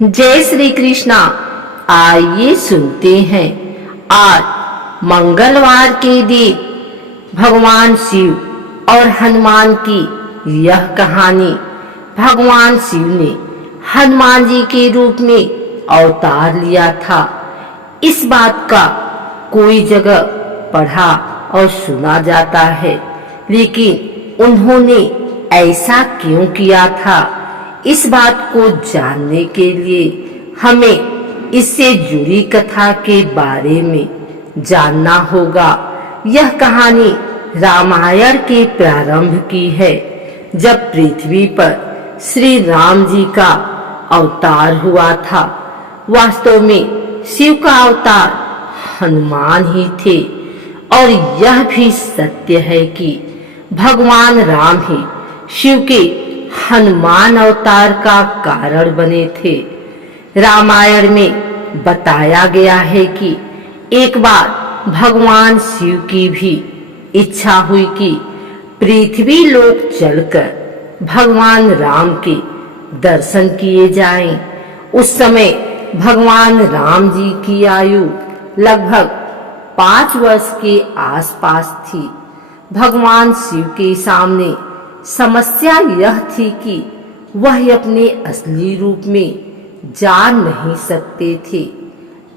जय श्री कृष्णा। आइए सुनते हैं आज मंगलवार के दिन भगवान शिव और हनुमान की यह कहानी। भगवान शिव ने हनुमान जी के रूप में अवतार लिया था। इस बात का कोई जगह पढ़ा और सुना जाता है, लेकिन उन्होंने ऐसा क्यों किया था, इस बात को जानने के लिए हमें इससे जुड़ी कथा के बारे में जानना होगा। यह कहानी रामायण के प्रारंभ की है, जब पृथ्वी पर श्री राम जी का अवतार हुआ था। वास्तव में शिव का अवतार हनुमान ही थे, और यह भी सत्य है कि भगवान राम ही शिव के हनुमान अवतार का कारण बने थे। रामायण में बताया गया है कि एक बार भगवान शिव की भी इच्छा हुई कि पृथ्वी लोक चलकर भगवान राम के दर्शन किए जाएं। उस समय भगवान राम जी की आयु लगभग 5 वर्ष के आसपास थी। भगवान शिव के सामने समस्या यह थी कि वह अपने असली रूप में जा नहीं सकते थे।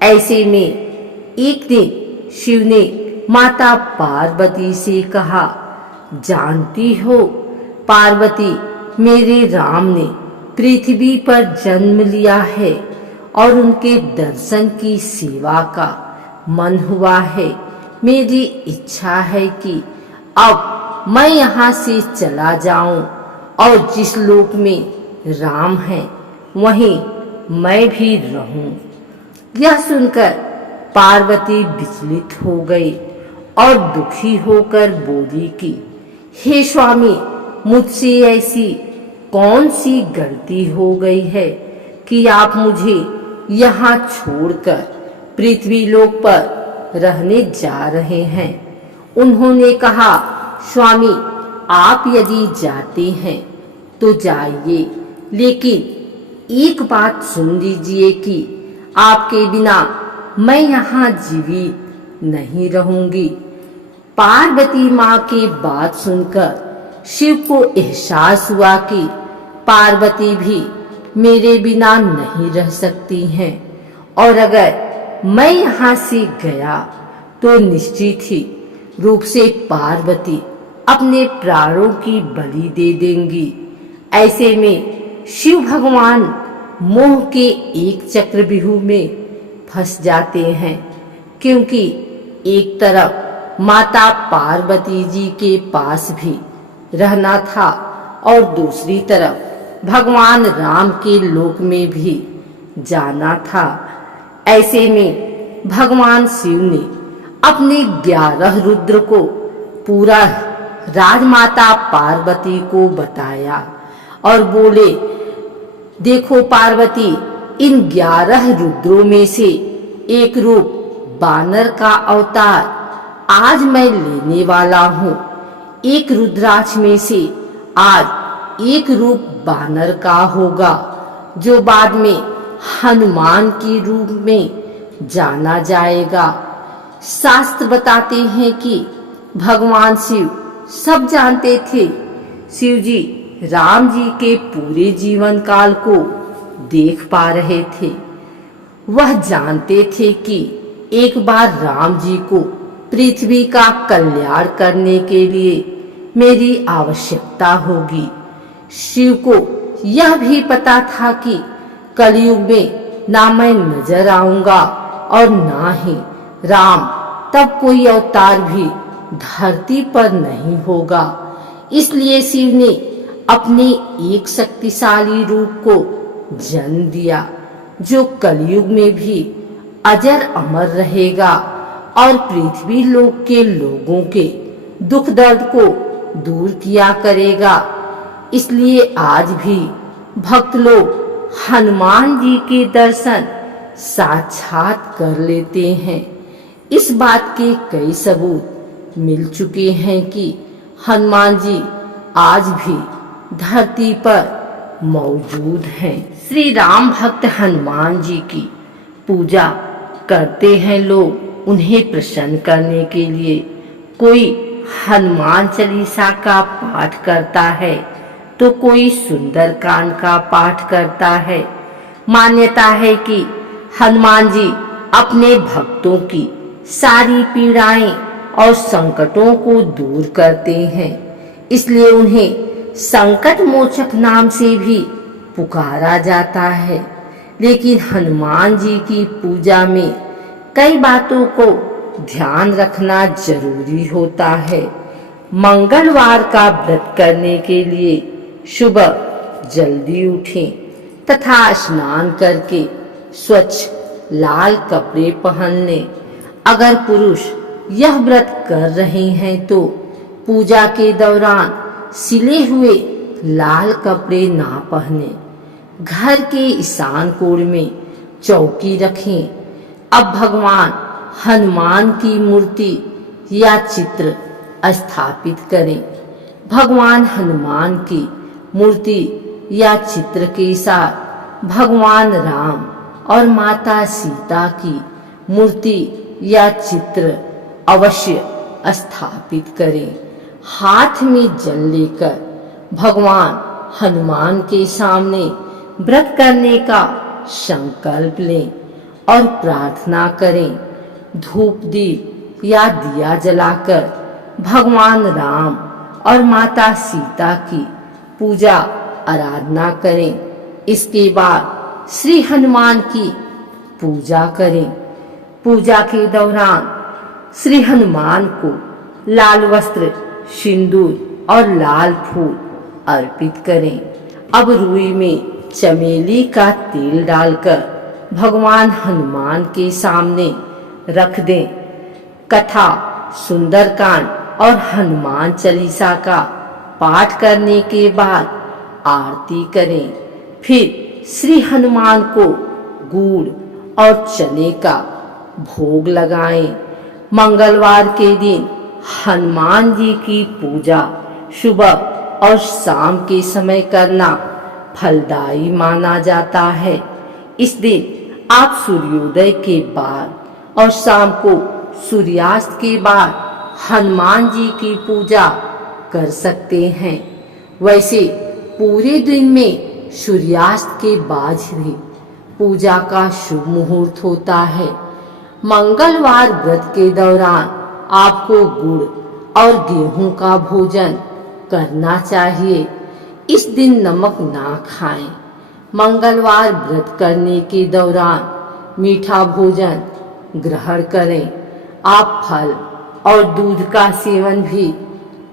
ऐसे में एक दिन शिव ने माता पार्वती से कहा, जानती हो पार्वती, मेरे राम ने पृथ्वी पर जन्म लिया है और उनके दर्शन की सेवा का मन हुआ है। मेरी इच्छा है कि अब मैं यहाँ से चला जाऊं और जिस लोक में राम है वहीं मैं भी रहूं। यह सुनकर पार्वती विचलित हो गई और दुखी होकर बोली कि हे स्वामी, मुझसे ऐसी कौन सी गलती हो गई है कि आप मुझे यहाँ छोड़कर पृथ्वी लोक पर रहने जा रहे हैं। उन्होंने कहा, स्वामी, आप यदि जाते हैं तो जाइए, लेकिन एक बात सुन लीजिए कि आपके बिना मैं यहाँ जीवित नहीं रहूंगी। पार्वती माँ की बात सुनकर शिव को एहसास हुआ कि पार्वती भी मेरे बिना नहीं रह सकती हैं, और अगर मैं यहाँ से गया तो निश्चित ही रूप से पार्वती अपने प्राणों की बलि दे देंगी। ऐसे में शिव भगवान मोह के एक चक्रव्यूह में फंस जाते हैं, क्योंकि एक तरफ माता पार्वती जी के पास भी रहना था और दूसरी तरफ भगवान राम के लोक में भी जाना था। ऐसे में भगवान शिव ने अपने 11 रुद्र को पूरा राजमाता पार्वती को बताया और बोले, देखो पार्वती, इन 11 रुद्रों में से एक रूप बानर का अवतार आज मैं लेने वाला हूँ। एक रुद्राक्ष में से आज एक रूप बानर का होगा, जो बाद में हनुमान के रूप में जाना जाएगा। शास्त्र बताते हैं कि भगवान शिव सब जानते थे। शिव जी राम जी के पूरे जीवन काल को देख पा रहे थे। वह जानते थे कि एक बार राम जी को पृथ्वी का कल्याण करने के लिए मेरी आवश्यकता होगी। शिव को यह भी पता था कि कलयुग में ना मैं नजर आऊंगा और ना ही राम तब कोई अवतार भी धरती पर नहीं होगा। इसलिए शिव ने अपने एक शक्तिशाली रूप को जन्म दिया, जो कलयुग में भी अजर अमर रहेगा और पृथ्वी लोक के लोगों के दुख दर्द को दूर किया करेगा। इसलिए आज भी भक्त लोग हनुमान जी के दर्शन साक्षात कर लेते हैं। इस बात के कई सबूत मिल चुके हैं कि हनुमान जी आज भी धरती पर मौजूद हैं। श्री राम भक्त हनुमान जी की पूजा करते हैं लोग। उन्हें प्रसन्न करने के लिए कोई हनुमान चालीसा का पाठ करता है तो कोई सुंदरकांड का पाठ करता है। मान्यता है कि हनुमान जी अपने भक्तों की सारी पीड़ाएं और संकटों को दूर करते हैं, इसलिए उन्हें संकट मोचक नाम से भी पुकारा जाता है। लेकिन हनुमान जी की पूजा में कई बातों को ध्यान रखना जरूरी होता है। मंगलवार का व्रत करने के लिए सुबह जल्दी उठें तथा स्नान करके स्वच्छ लाल कपड़े पहन लें। अगर पुरुष यह व्रत कर रहे हैं तो पूजा के दौरान सिले हुए लाल कपड़े ना पहने। घर के ईशान कोण में चौकी रखें। अब भगवान हनुमान की मूर्ति या चित्र स्थापित करें। भगवान हनुमान की मूर्ति या चित्र के साथ भगवान राम और माता सीता की मूर्ति या चित्र अवश्य स्थापित करें। हाथ में जल लेकर भगवान हनुमान के सामने व्रत करने का संकल्प लें और प्रार्थना करें। धूप दीप या दिया जलाकर भगवान राम और माता सीता की पूजा आराधना करें। इसके बाद श्री हनुमान की पूजा करें। पूजा के दौरान श्री हनुमान को लाल वस्त्र, सिंदूर और लाल फूल अर्पित करें। अब रुई में चमेली का तेल डालकर भगवान हनुमान के सामने रख दें। कथा, सुंदरकांड और हनुमान चालीसा का पाठ करने के बाद आरती करें। फिर श्री हनुमान को गुड़ और चने का भोग लगाएं। मंगलवार के दिन हनुमान जी की पूजा सुबह और शाम के समय करना फलदायी माना जाता है। इस दिन आप सूर्योदय के बाद और शाम को सूर्यास्त के बाद हनुमान जी की पूजा कर सकते हैं। वैसे पूरे दिन में सूर्यास्त के बाद ही पूजा का शुभ मुहूर्त होता है। मंगलवार व्रत के दौरान आपको गुड़ और गेहूं का भोजन करना चाहिए। इस दिन नमक ना खाएं। मंगलवार व्रत करने के दौरान मीठा भोजन ग्रहण करें। आप फल और दूध का सेवन भी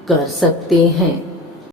कर सकते हैं।